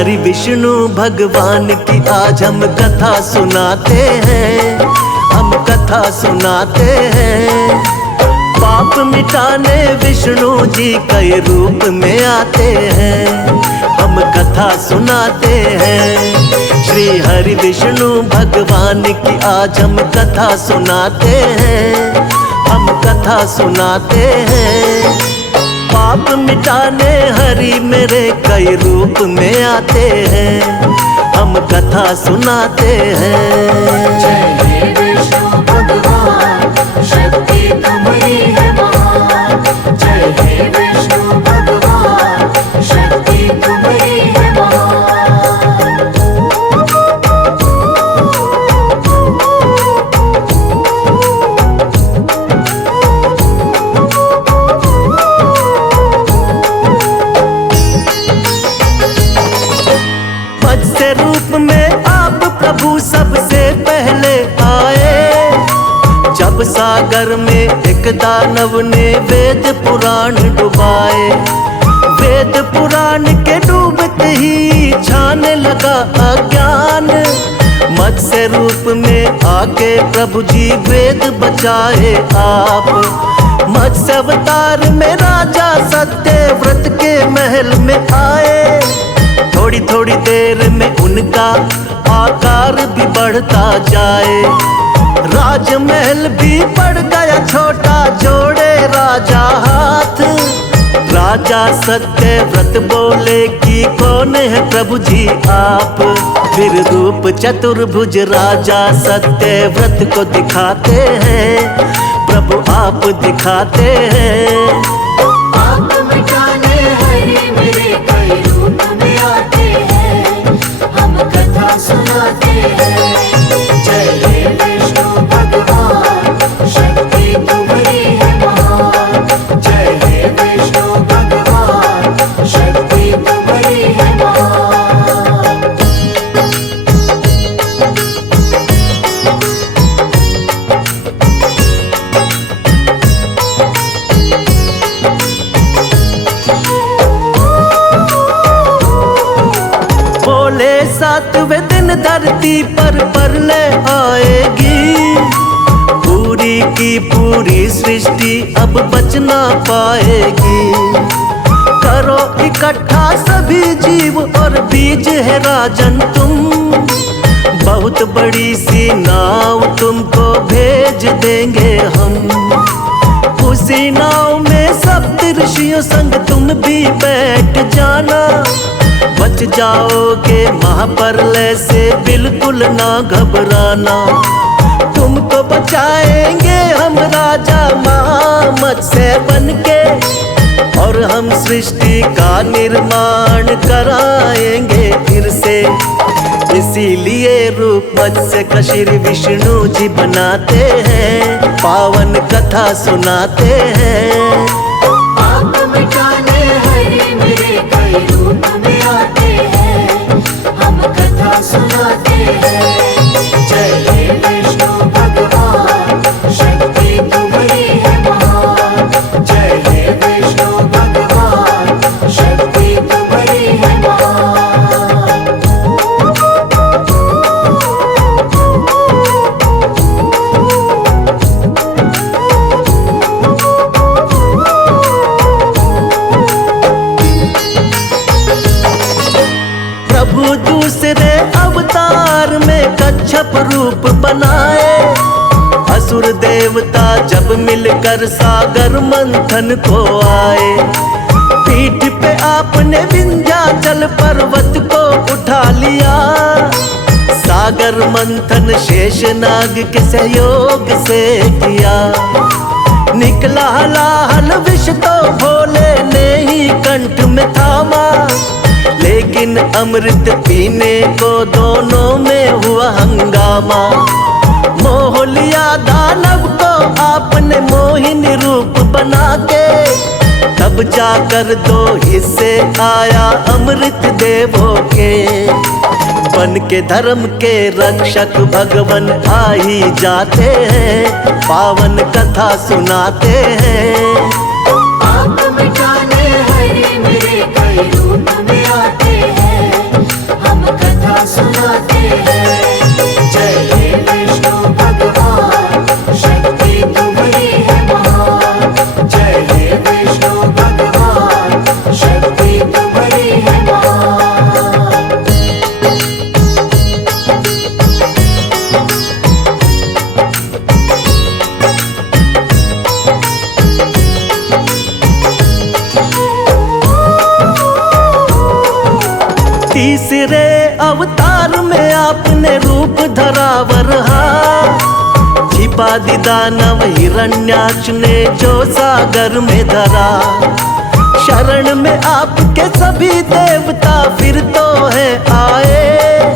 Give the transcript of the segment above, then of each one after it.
हरि विष्णु भगवान की आज हम कथा सुनाते हैं, हम कथा सुनाते हैं। पाप मिटाने विष्णु जी कई रूप में आते हैं, हम कथा सुनाते हैं। श्री हरि विष्णु भगवान की आज हम कथा सुनाते हैं, हम कथा सुनाते हैं। पाप मिटाने हरि मेरे कई रूप में आते हैं, हम कथा सुनाते हैं। जय हे विष्णु भगवान, शक्ति तुम्हारी है महान। जय हे विष्णु भगवान, शक्ति तुम्हारी है महान। मत्स्य रूप में आप प्रभु सबसे पहले आए, जब सागर में एक दानव ने वेद पुराण डुबाए। वेद पुराण के डूबते ही छाने लगा अज्ञान, मत्स्य रूप में आके प्रभु जी वेद बचाए आप। मत्स्य अवतार में राजा सत्यव्रत के महल में आए, थोड़ी थोड़ी देर में उनका आकार भी बढ़ता जाए। राजमहल भी बढ़ गया छोटा, जोड़े राजा हाथ। राजा सत्यव्रत बोले कि कौन है प्रभु जी आप। फिर रूप चतुर्भुज राजा सत्यव्रत को दिखाते हैं, प्रभु आप दिखाते हैं। पाप मिटाने हरि मेरे कई रूप में आते हैं, हम कथा सुनाते हैं। जय हे विष्णु भगवान, शक्ति तुम्हारी है महान। जय हे विष्णु भगवान, शक्ति तुम्हारी है महान। बोले सातवें दिन धरती पर प्रलय आएगी, पूरी की पूरी सृष्टि अब बच ना पाएगी। करो इकट्ठा सभी जीव और बीज है राजन तुम, बहुत बड़ी सी नाव तुमको भेज देंगे हम। उसी नाव में सप्त ऋषियों संग तुम भी बैठ जाना, बच जाओगे महाप्रलय से बिल्कुल ना घबराना। तुमको बचाएंगे हम राजा मत्स्य बनके, और हम सृष्टि का निर्माण कराएंगे फिर से। इसीलिए रूप मत्स्य का श्री विष्णु जी बनाते हैं, पावन कथा सुनाते हैं। पाप मिटाने हरि मेरे कई रूप में आते हैं, हम कथा सुनाते हैं। जय हे विष्णु भगवान, शक्ति तुम्हारी है महान। जय हे विष्णु भगवान, शक्ति तुम्हारी है महान। प्रभु दूसरे अवतार में कच्छप रूप बनाए, असुर देवता जब मिलकर सागर मंथन को आए। पीठ पे आपने विंध्याचल पर्वत को उठा लिया, सागर मंथन शेषनाग के सहयोग से किया। निकला हलाहल विष तो भोले ने ही कंठ में थामा, लेकिन अमृत पीने को दोनों में हुआ हंगामा। मोह लिया दानव को आपने मोहिनी रूप बना के, तब जाकर दो हिस्से आया अमृत देवों के। बन के धर्म के रक्षक भगवन आ ही जाते हैं, पावन कथा सुनाते हैं। पाप मिटाने हरि मेरे कई रूप में आते हैं, अवतार में आपने रूप धरा वरहा, छिपा दी दानव हिरण्याक्ष ने जो सागर में धरा। शरण में आपके सभी देवता फिर तो है आए,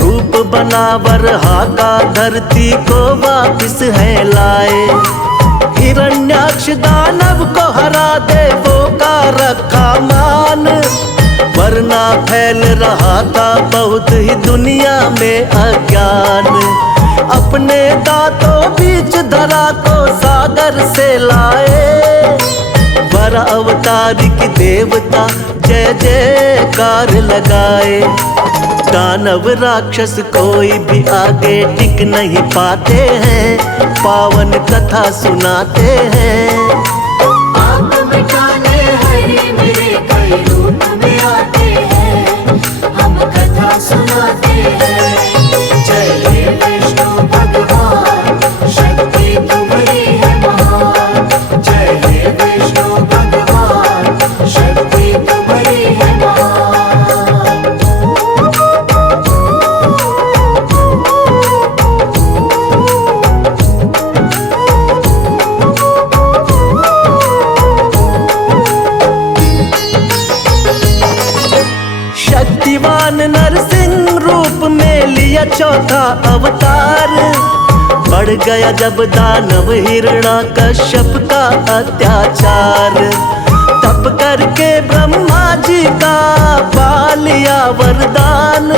रूप बना वरहा का धरती को वापिस है लाए। हिरण्याक्ष दानव को हरा देवों का रखा मान, वरना फैल रहा था बहुत ही दुनिया में अज्ञान। अपने दांतों बीच धरा को सागर से लाए, वर अवतार की देवता जय जयकार लगाए। दानव राक्षस कोई भी आगे टिक नहीं पाते हैं, पावन कथा सुनाते हैं। आप मिटाने हरे मेरे कई रूप में आते हैं, हम कथा सुनाते हैं। जय हे विष्णु भगवान, शक्ति तुम्हारी है महान। जय हे विष्णु भगवान, शक्ति तुम्हारी है महान। शक्तिवान नरसिंह रूप में लिया चौथा अवतार, बढ़ गया जब दानव हिरण्याकश्यप का अत्याचार। तप करके ब्रह्मा जी का पा लिया वरदान,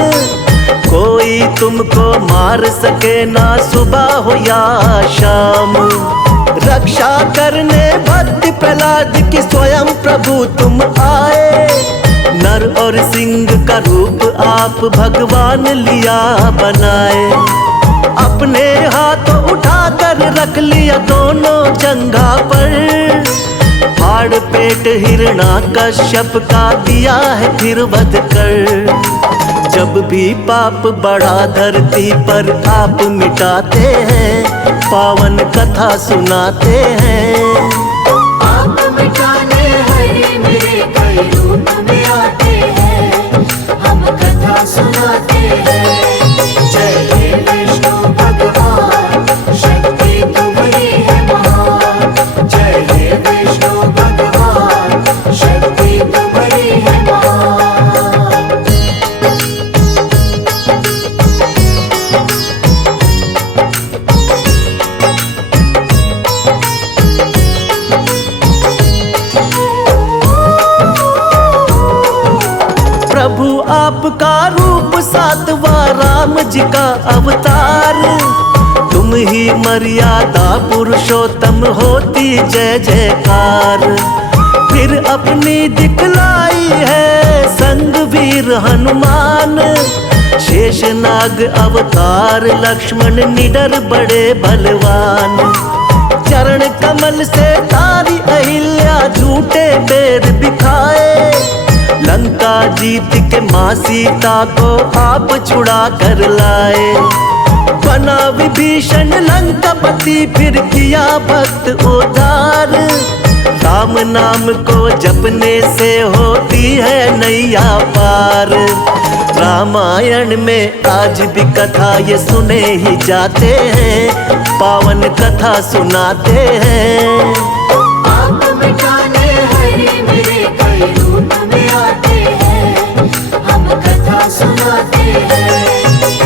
कोई तुमको मार सके ना सुबह हो या शाम। रक्षा करने भक्त प्रहलाद की स्वयं प्रभु तुम आए, नर और सिंह का रूप आप भगवान लिया बनाए। अपने हाथों उठाकर रख लिया दोनों जंघा पर, फाड़ पेट हिरण्याकश्यप का दिया है फिर वध कर। जब भी पाप बढ़ा धरती पर आप मिटाते हैं, पावन कथा सुनाते हैं। आप मिटाने हरे मेरे कई रूप में आते हैं, हम कथा सुनाते हैं। जय हे विष्णु भगवान, शक्ति तुम्हारी है महान। जय हे विष्णु भगवान, शक्ति तुम्हारी है महान। प्रभु आपका रूप सातवां राम जी का अवतार, तुम ही मर्यादा पुरुषोत्तम होती जय जयकार। फिर अपनी दिखलाई है संग वीर हनुमान, शेषनाग अवतार लक्ष्मण निडर बड़े बलवान। चरण कमल से तारी अहिल्या झूठे बेर बिखाए, लंका जीत के माँ सीता को आप छुड़ा कर लाए। बना विभीषण लंकापति फिर किया भक्त उद्धार, राम नाम को जपने से होती है नैया पार। रामायण में आज भी कथा ये सुने ही जाते हैं, पावन कथा सुनाते हैं। आप मिटाने हरे मेरे कई रूप में आते हैं, हम कथा सुनाते हैं।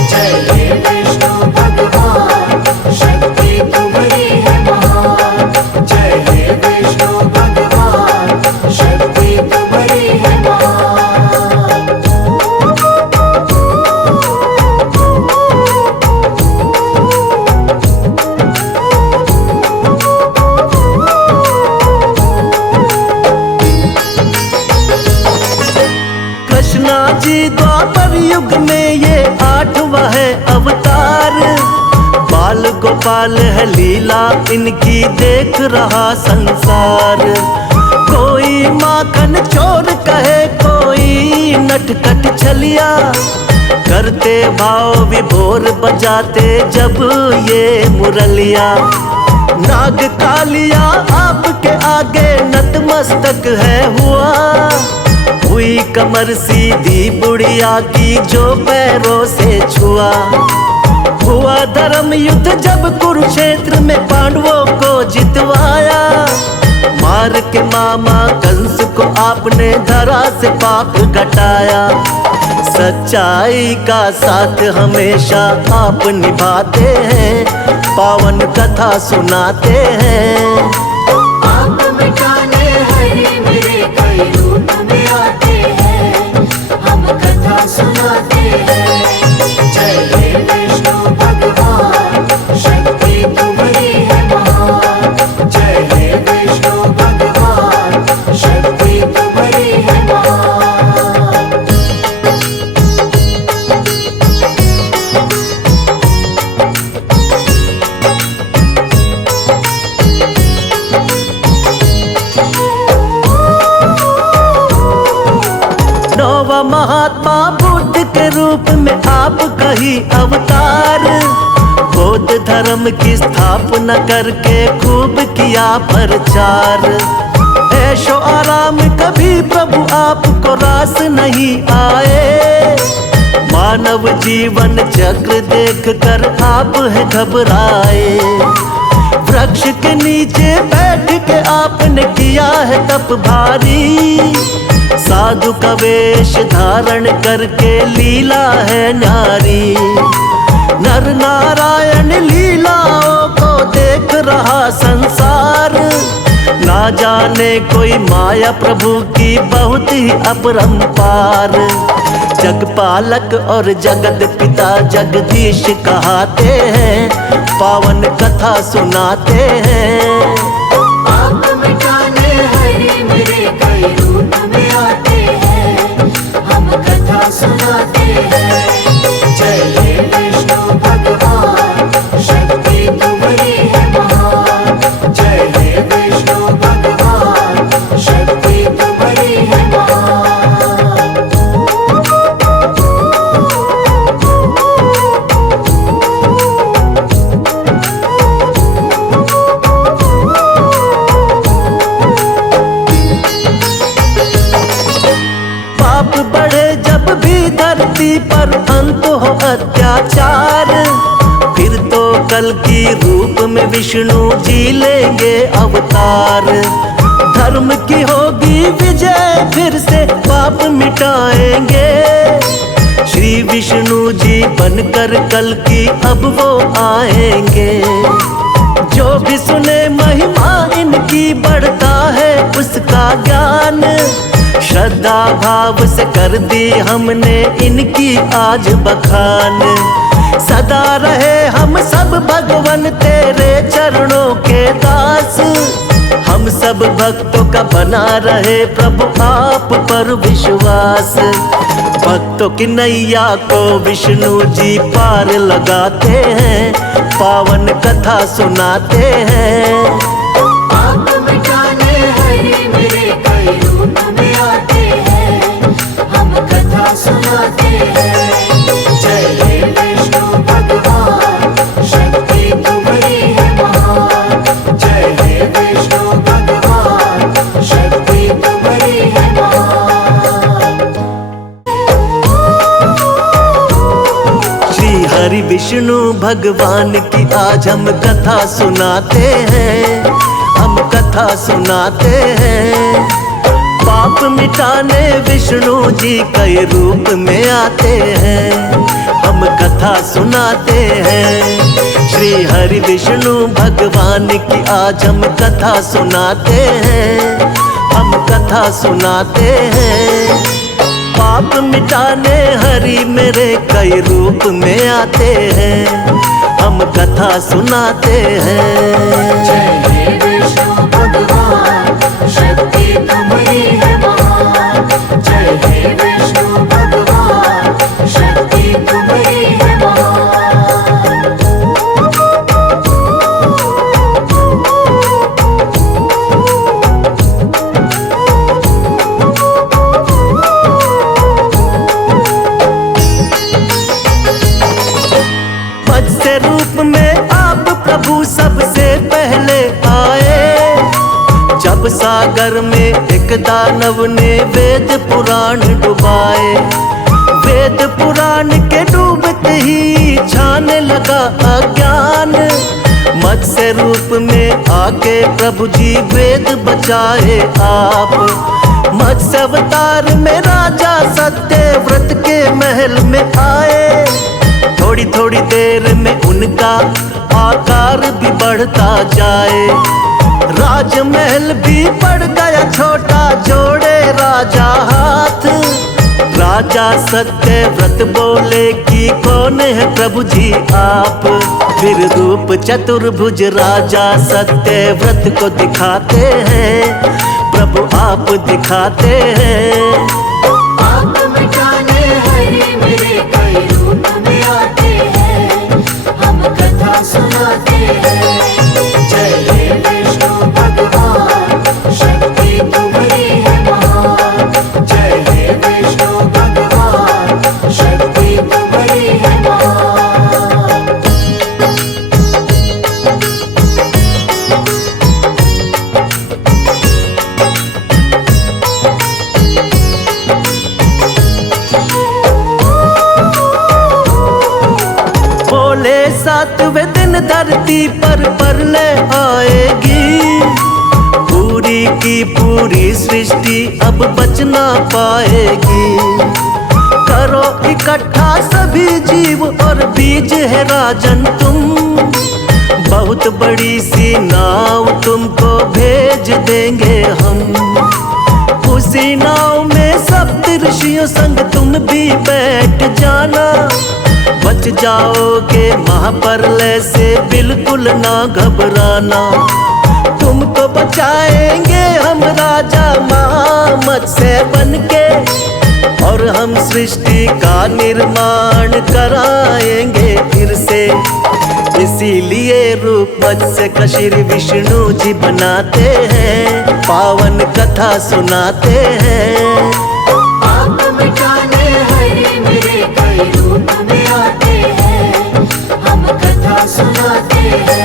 जय हे विष्णु भगवान, शक्ति तुम्हारी है महान। जय हे विष्णु भगवान, शक्ति तुम्हारी है महान। कृष्णा जी द्वापर युग में ये 8वां है अवतार, बाल गोपाल है लीला इनकी देख रहा संसार। कोई माखन चोर कहे कोई नटखट छलिया, करते भाव विभोर बजाते जब ये मुरलिया। नाग कालिया आपके आगे नतमस्तक है हुआ, हुई कमर सीधी बुढ़िया की जो पैरों से छुआ। हुआ धर्म युद्ध जब कुरुक्षेत्र में पांडवों को जितवाया। मार के मामा कंस को आपने धरा से पाप घटाया। सच्चाई का साथ हमेशा आप निभाते हैं, पावन कथा सुनाते हैं। आप मिटाने हरि मेरे कई रूप में आते हैं, हम कथा सुनाते हैं। जय हे विष्णु भगवान, शक्ति तुम्हारी है महान। जय हे विष्णु भगवान, शक्ति तुम्हारी है महान। नौवा महात्मा बुद्ध के रूप में आप कही अवतार। बौद्ध धर्म की स्थापना करके खूब किया प्रचार। ऐशो आराम कभी प्रभु आपको रास नहीं आए। मानव जीवन चक्र देख कर आप है घबराए। वृक्ष के नीचे बैठ के आपने किया है तप भारी। साधु का वेश धारण करके लीला है नारी। नर नारायण लीलाओं को देख रहा संसार। ना जाने कोई माया प्रभु की बहुत ही अपरंपार। जगपालक और जगत पिता जगदीश कहाते हैं, पावन कथा सुनाते हैं। आप मिटाने हरि मेरे कई रूप में आते हैं, हम कथा सुनाते हैं। जय हे विष्णु भगवान, शक्ति तुम्हारी है महान। जय हे विष्णु भगवान, शक्ति तुम्हारी है महान। पाप बढ़े जब भी धरती पर अंत हो अत्याचार। फिर तो कल की रूप में विष्णु जी लेंगे अवतार। धर्म की होगी विजय, फिर से पाप मिटाएंगे। श्री विष्णु जी बनकर कल की अब वो आएंगे। जो भी सुने महिमा इनकी बढ़ता है उसका ज्ञान। श्रद्धा भाव से कर दी हमने इनकी आज बखान। सदा रहे हम सब भगवन तेरे चरणों के दास। हम सब भक्तों का बना रहे प्रभु आप पर विश्वास। भक्तों की नैया को विष्णु जी पार लगाते हैं, पावन कथा सुनाते हैं। आप मिटाने हरि मेरे कई रूप में आते हैं, हम कथा सुनाते हैं। जय हे विष्णु भगवान, शक्ति तुम्हारी है महान। जय हे विष्णु भगवान, शक्ति तुम्हारी है महान। श्री हरि विष्णु भगवान की आज हम कथा सुनाते हैं, हम कथा सुनाते हैं। पाप मिटाने विष्णु जी कई रूप में आते हैं, हम कथा सुनाते हैं। श्री हरि विष्णु भगवान की आज हम कथा सुनाते हैं, हम कथा सुनाते हैं। पाप मिटाने हरि मेरे कई रूप में आते हैं, हम कथा सुनाते हैं। जय हे विष्णु भगवान, शक्ति तुम्हारी है महान। जय हे विष्णु भगवान, शक्ति तुम्हारी है महान। मत्स्य रूप में आप प्रभु सबसे पहले आए। जब सागर में एक एक दानव ने वेद पुराण डुबाए। वेद पुराण के डूबते ही छाने लगा अज्ञान। मत्स्य रूप में आके प्रभु जी वेद बचाए आप। मत्स्य अवतार में राजा सत्यव्रत के महल में आए। थोड़ी थोड़ी देर में उनका आकार भी बढ़ता जाए। राजमहल भी पड़ गया छोटा, जोड़े राजा हाथ। राजा सत्यव्रत बोले कि कौन है प्रभु जी आप। फिर रूप चतुर्भुज राजा सत्यव्रत को दिखाते हैं, प्रभु आप दिखाते हैं। आप मिटाने हरि मेरे कई रूप में आते हैं, हम कथा सुनाते हैं। जय हे विष्णु भगवान, शक्ति तुम्हारी है महान। जय हे विष्णु भगवान, शक्ति तुम्हारी है महान। बोले सातवें दिन धरती पर प्रलय आएगी। पूरी की पूरी सृष्टि अब बच ना पाएगी। करो इकट्ठा सभी जीव और बीज है राजन तुम। बहुत बड़ी सी नाव तुमको भेज देंगे हम। उसी नाव में सप्त ऋषियों संग तुम भी बैठ जाना। बच जाओगे महाप्रलय से बिल्कुल ना घबराना। तुमको बचाएंगे हम राजा मत्स्य बनके, और हम सृष्टि का निर्माण कराएंगे फिर से। इसीलिए रूप मत्स्य का श्री विष्णु जी बनाते हैं, पावन कथा सुनाते हैं। आप मिटाने हरि मेरे कई रूप में आते हैं, हम कथा सुनाते हैं।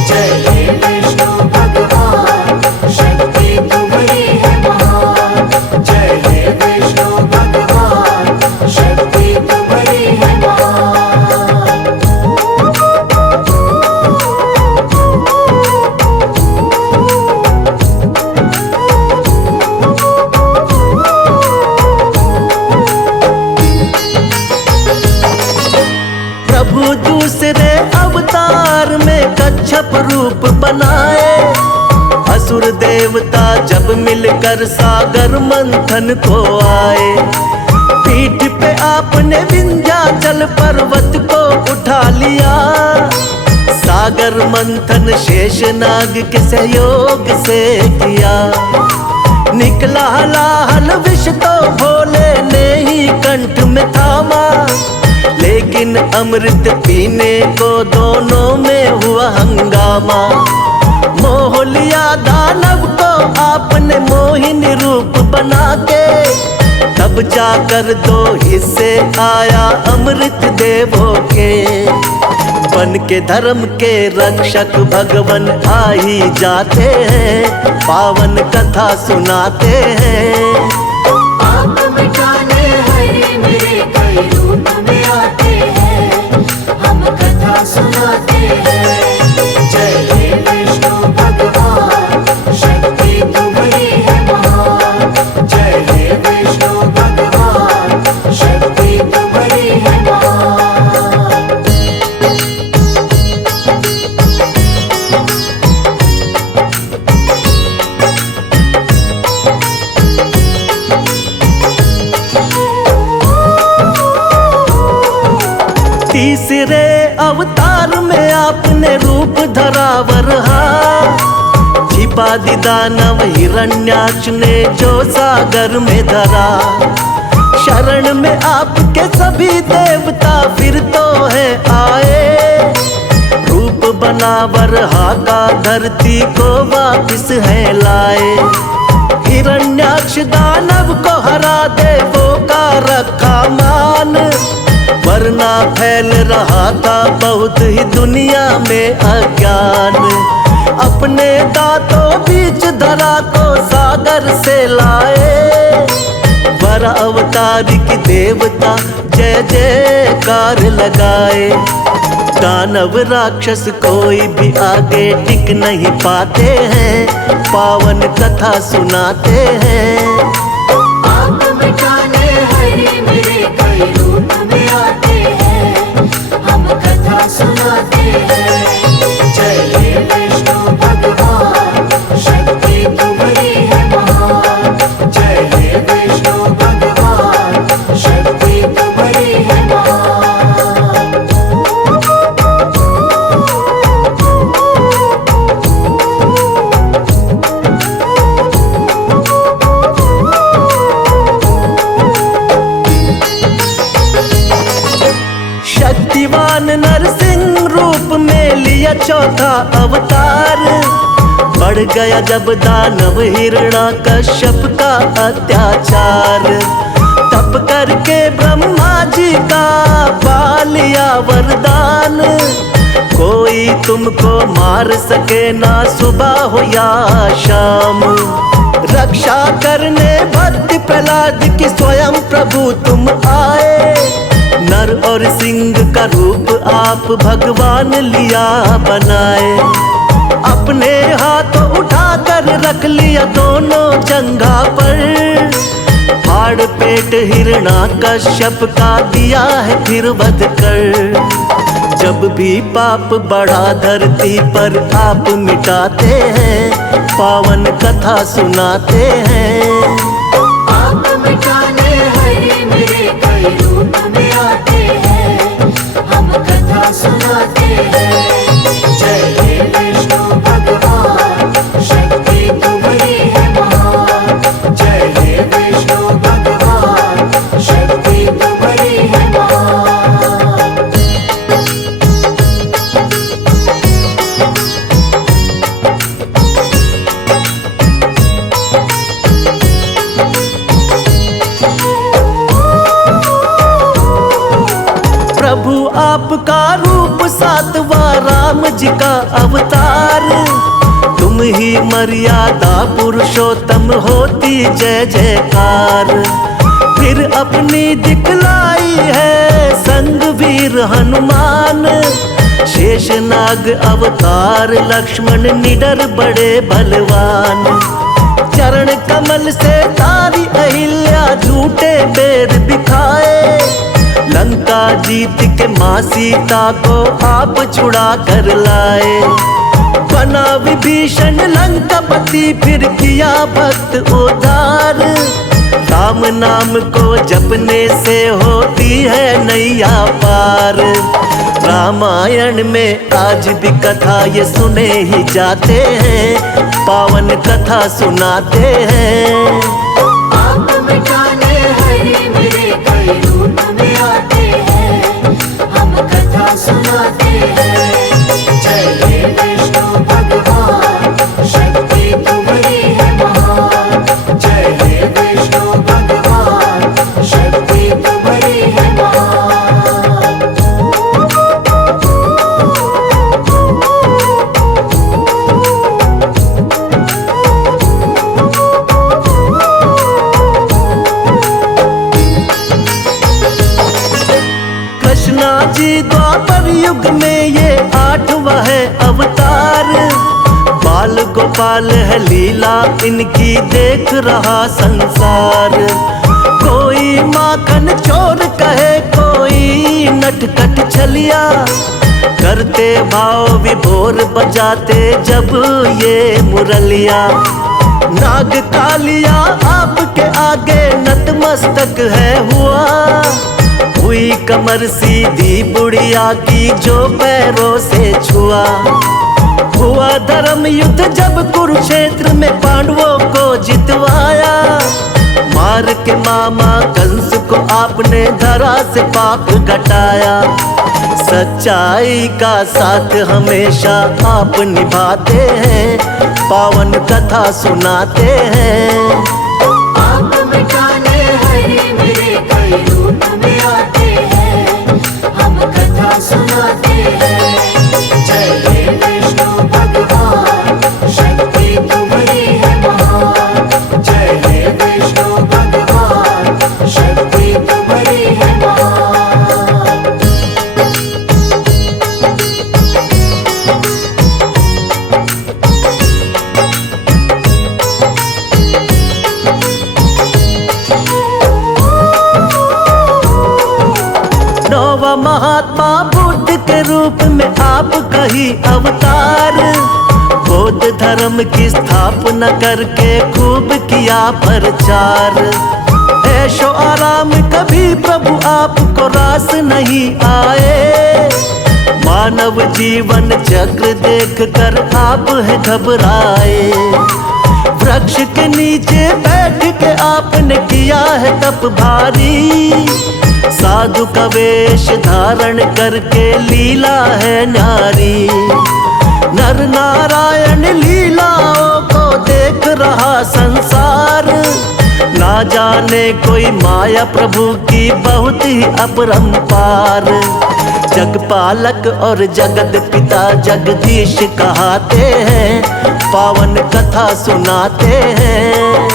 जय हे विष्णु भगवान, शक्ति तुम्हारी है महान। जय हे विष्णु भगवान, शक्ति तुम्हारी है महान। प्रभु दूसरे अवतार में कच्छप रूप बनाए। असुर देवता जब मिलकर सागर मंथन को आए। पीठ पे आपने विंध्याचल पर्वत को उठा लिया। सागर मंथन शेषनाग के सहयोग से किया। निकला हलाहल विष तो भोले ने ही कंठ में थामा। लेकिन अमृत पीने को दोनों में हुआ हंगामा। मोह लिया दानव को आपने मोहिनी रूप बना के। तब जाकर दो हिस्से आया अमृत देवों के। बन के धर्म के रक्षक भगवन आ ही जाते हैं, पावन कथा सुनाते हैं। आप मिटाने हरि मेरे कई रूप में आते हैं, हम कथा सुनाते हैं। जय हे विष्णु भगवान, शक्ति तुम्हारी है महान। जय हे विष्णु भगवान, शक्ति तुम्हारी है महान। तीसरे अवतार में आपने रूप धरा वरहा। छिपा दी दानव हिरण्याक्ष ने जो सागर में धरा। शरण में आपके सभी देवता फिर तो है आए। रूप बना वरहा का धरती को वापिस है लाए। हिरण्याक्ष दानव को हरा देवों का रखा मान। वरना फैल रहा था बहुत ही दुनिया में अज्ञान। अपने दांतों बीच धरा को सागर से लाए। वर अवतार की देवता जय जयकार लगाए। दानव राक्षस कोई भी आगे टिक नहीं पाते हैं, पावन कथा सुनाते हैं। आप मिटाने हरे मेरे कई रूप में आते हैं, हम कथा सुनाते हैं। जय हे विष्णु भगवान, शक्ति तुम्हारी है महान। जय हे विष्णु भगवान, शक्ति तुम्हारी है महान। शक्तिवान नरसिंह रूप में लिया चौथा अवतार। बढ़ गया जब दानव हिरण्याकश्यप का अत्याचार। तप करके ब्रह्मा जी का पा लिया वरदान। कोई तुमको मार सके ना सुबह हो या शाम। रक्षा करने भक्त प्रहलाद की स्वयं प्रभु तुम आए। नर और सिंह का रूप आप भगवान लिया बनाए। अपने हाथों उठाकर रख लिया दोनों जंघा पर। फाड़ पेट हिरण्याकश्यप का दिया है फिर वध कर। जब भी पाप बढ़ा धरती पर आप मिटाते हैं, पावन कथा सुनाते हैं। आप मिटाने हरे मेरे कई रूप में आते हैं, हम कथा सुनाते हैं। जय हे विष्णु भगवान, शक्ति तुम्हारी है महान। जय हे विष्णु भगवान, शक्ति तुम्हारी है महान। प्रभु आपका रूप सातवां राम जी का अवतार। तुम ही मर्यादा पुरुषोत्तम होती जय जयकार। फिर अपनी दिखलाई है संग वीर हनुमान। शेषनाग अवतार लक्ष्मण निडर बड़े बलवान। चरण कमल से तारी अहिल्या झूठे बेर बिखाए। लंका जीत के माँ सीता को आप छुड़ा कर लाए। बना विभीषण लंकापति फिर किया भक्त उद्धार। राम नाम को जपने से होती है नैया पार। रामायण में आज भी कथा ये सुने ही जाते हैं, पावन कथा सुनाते हैं। आप मिटाने हरे मेरे कई रूप में आते हैं, हम कथा सुनाते हैं। जय हे विष्णु भगवान, शक्ति तुम्हारी है महान। जय हे विष्णु भगवान, शक्ति तुम्हारी है महान। कृष्णा जी द्वापर युग में ये 8वां है अवतार। बाल गोपाल है लीला इनकी देख रहा संसार। कोई माखन चोर कहे कोई नटखट छलिया। करते भाव विभोर बजाते जब ये मुरलिया। नाग कालिया आपके आगे नतमस्तक है हुआ। हुई कमर सीधी बुढ़िया की जो पैरों से छुआ। हुआ धर्म युद्ध जब कुरुक्षेत्र में पांडवों को जितवाया। मार के मामा कंस को आपने धरा से पाप घटाया। सच्चाई का साथ हमेशा आप निभाते हैं, पावन कथा सुनाते हैं। आप मिटाने हरे मेरे कई रूप में आते हैं, हम कथा सुनाते हैं। जय हे विष्णु भगवान, हुआ महात्मा बुद्ध के रूप में आपका ही अवतार। बौद्ध धर्म की स्थापना करके खूब किया प्रचार। ऐशो आराम कभी प्रभु आपको रास नहीं आए। मानव जीवन चक्र देख कर आप है घबराए। वृक्ष के नीचे बैठ के आपने किया है तप भारी। साधु का वेश धारण करके लीला है नारी। नर नारायण लीलाओं को देख रहा संसार। ना जाने कोई माया प्रभु की बहुत ही अपरंपार। जगपालक और जगत पिता जगदीश कहाते हैं। पावन कथा सुनाते हैं।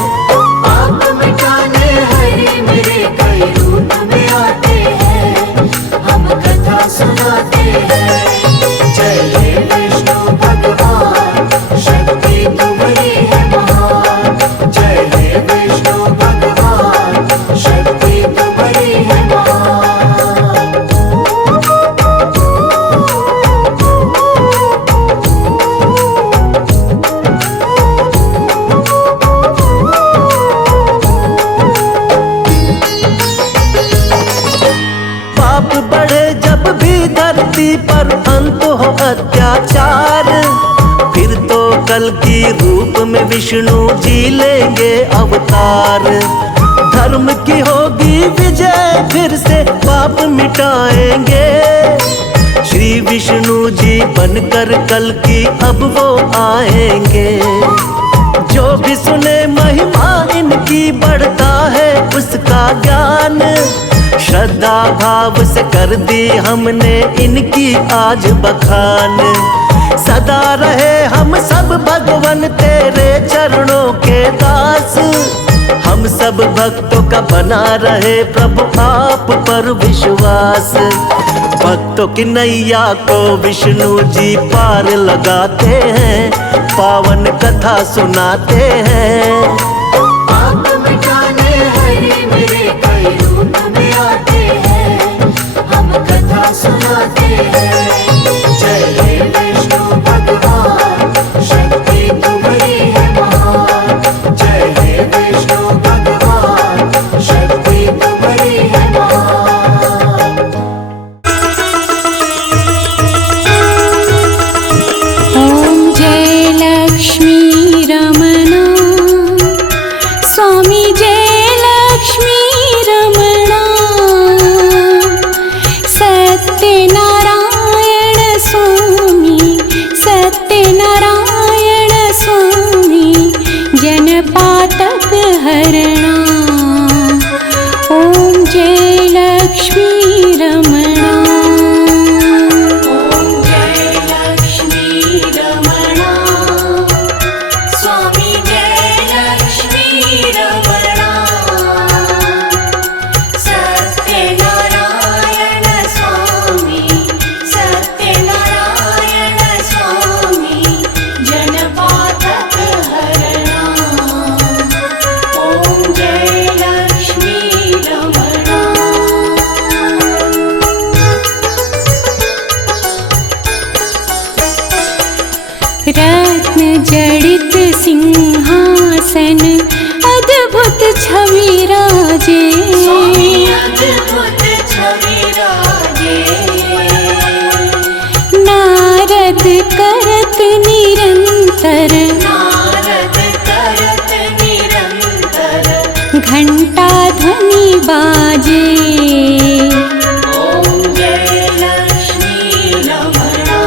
पाप मिटाने हरि मेरे कई रूप में आते हैं। हम कथा सुनाते हैं। जय हे विष्णु भगवान, शक्ति तुम्हारी है महान। जय हे विष्णु भगवान, शक्ति तुम्हारी है महान। धरती पर अंत हो अत्याचार। फिर तो कल की रूप में विष्णु जी लेंगे अवतार। धर्म की होगी विजय, फिर से पाप मिटाएंगे। श्री विष्णु जी बनकर कल की अब वो आएंगे। जो भी सुने महिमा इनकी बढ़ता है उसका ज्ञान। श्रद्धा भाव से कर दी हमने इनकी आज बखान। सदा रहे हम सब भगवन तेरे चरणों के दास। हम सब भक्तों का बना रहे प्रभु आप पर विश्वास। भक्तों की नैया को विष्णु जी पार लगाते हैं। पावन कथा सुनाते हैं। पाप मिटाने हरि मेरे कई रूप में आते हैं। हम कथा सुनाते हैं। जय हे विष्णु भगवान, शक्ति तुम्हारी है महान। जय हे विष्णु भगवान, शक्ति तुम्हारी है महान। ओम जय लक्ष्मी रमणा, स्वामी जय लक्ष्मी रमणा। सत्यनारायण स्वामी, सत्यनारायण स्वामी, जनपातक हरणा। ओम जय लक्ष्मी रमणा। ओम जय लक्ष्मी रमणा, स्वामी जय लक्ष्मी रमणा। सत्यनारायण स्वामी, सत्यनारायण स्वामी, जनपातक हरणा। ओम जय लक्ष्मी रमणा। रत्न जड़ित सिंहासन, अद्भुत छवि राजे। अद्भुत छवि राजे। नारद करत निरंतर, नारद करत निरंतर, घंटा ध्वनि बाजे। ओम जय लक्ष्मी रमणा।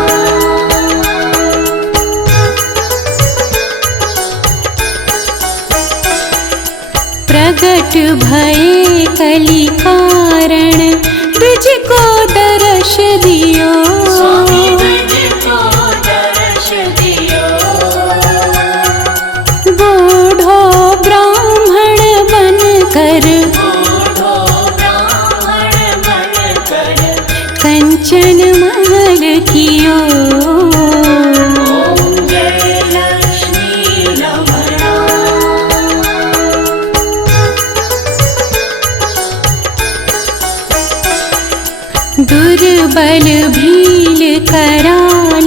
प्रगट भये कलि कारण, द्विज को दर्श दियो। स्वामी मुझको दर्श दियो। बूढ़ो ब्राह्मण बन कर, बूढ़ो ब्राह्मण बनकर, कंचन महल कियो। ओम जय लक्ष्मी रमणा। दुर्बल भील कराल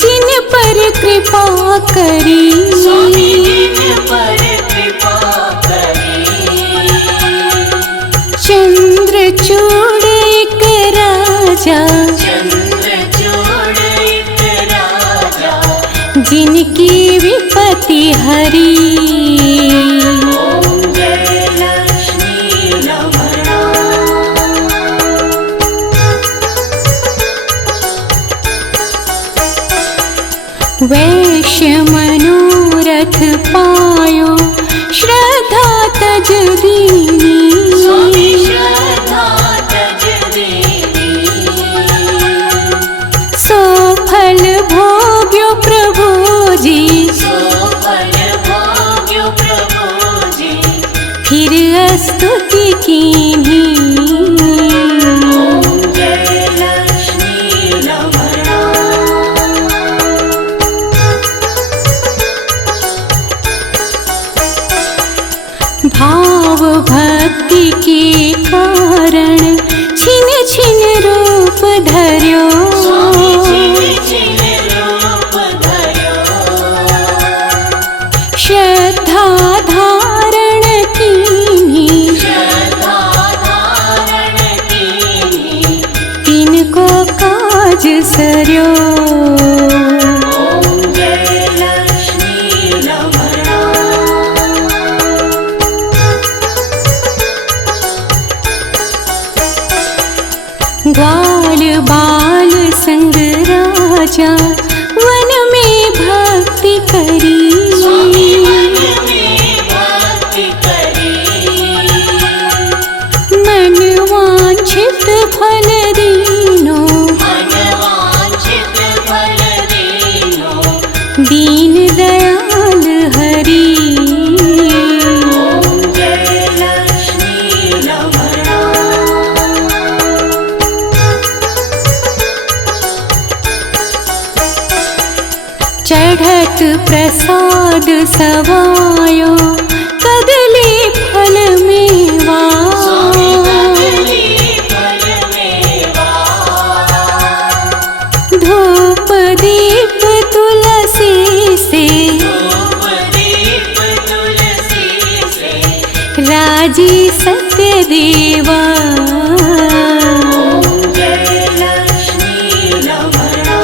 जिन पर कृपा करी, स्वामी जिन पर कृपा करी। चंद्रचूड़ एक राजा, चंद्रचूड़ एक राजा, जिनकी विपत्ति हरी। ओम जय लक्ष्मी रमणा। वैश्य मनोरथ पायो श्रद्धा तज दीनी, स्वामी श्रद्धा तज दीनी। सो फल भोग्यो प्रभु जी, सो फल भोग्यो प्रभु जी। फिर स्तुति कीन्ही। ओम जय लक्ष्मी रमणा। भाव भक्ति के कारण छिन छिन रूप धर्यो, स्वामी छिन छिन रूप धर्यो। श्रद्धा धारण कीन्ही, श्रद्धा धारण कीन्ही। तिनको काज सर्यो। ओम जय लक्ष्मी रमणा। ग्वाल बाल संग राजा वन में भक्ति करी, स्वामी मन में भक्ति करी। मन वांछित फल दीनो, मन वांछित फल दीनो। दीन दयाल हरि। ओम जय लक्ष्मी रमणा। चढ़त प्रसाद सवायो कदली फल मेवा, स्वामी कदली फल मेवा। धूप दीप तुलसी से, धूप दीप तुलसी से। राजी सत्य देवा। ओम जय लक्ष्मी रमणा।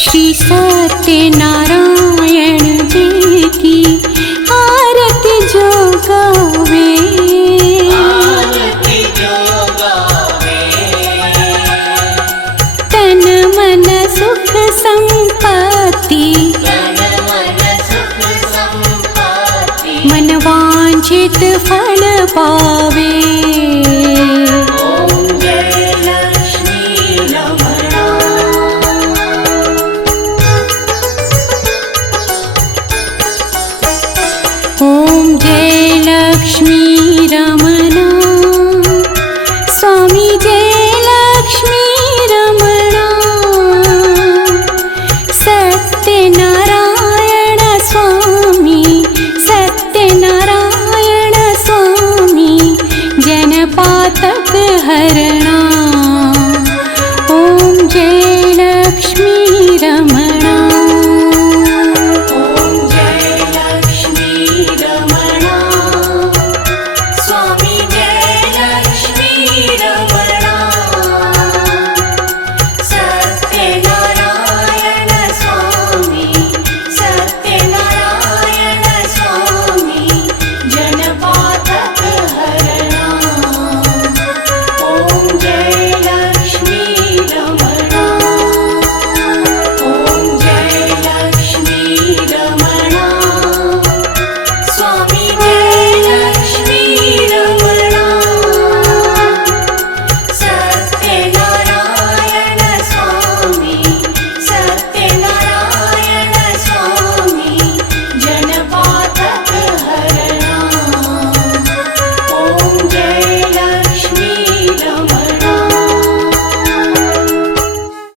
श्री सत्यनारायण जी की आरती जो गावे, आरती जो गावे। तन मन सुख संपत्ति, तन मन सुख संपत्ति। मन वांछित फल पावे। ओम जय लक्ष्मी रमणा। ओम जय लक्ष्मी रमणा। स्वामी जय लक्ष्मी रमणा। सत्यनारायण स्वामी, सत्यनारायण स्वामी, जनपातक हरण।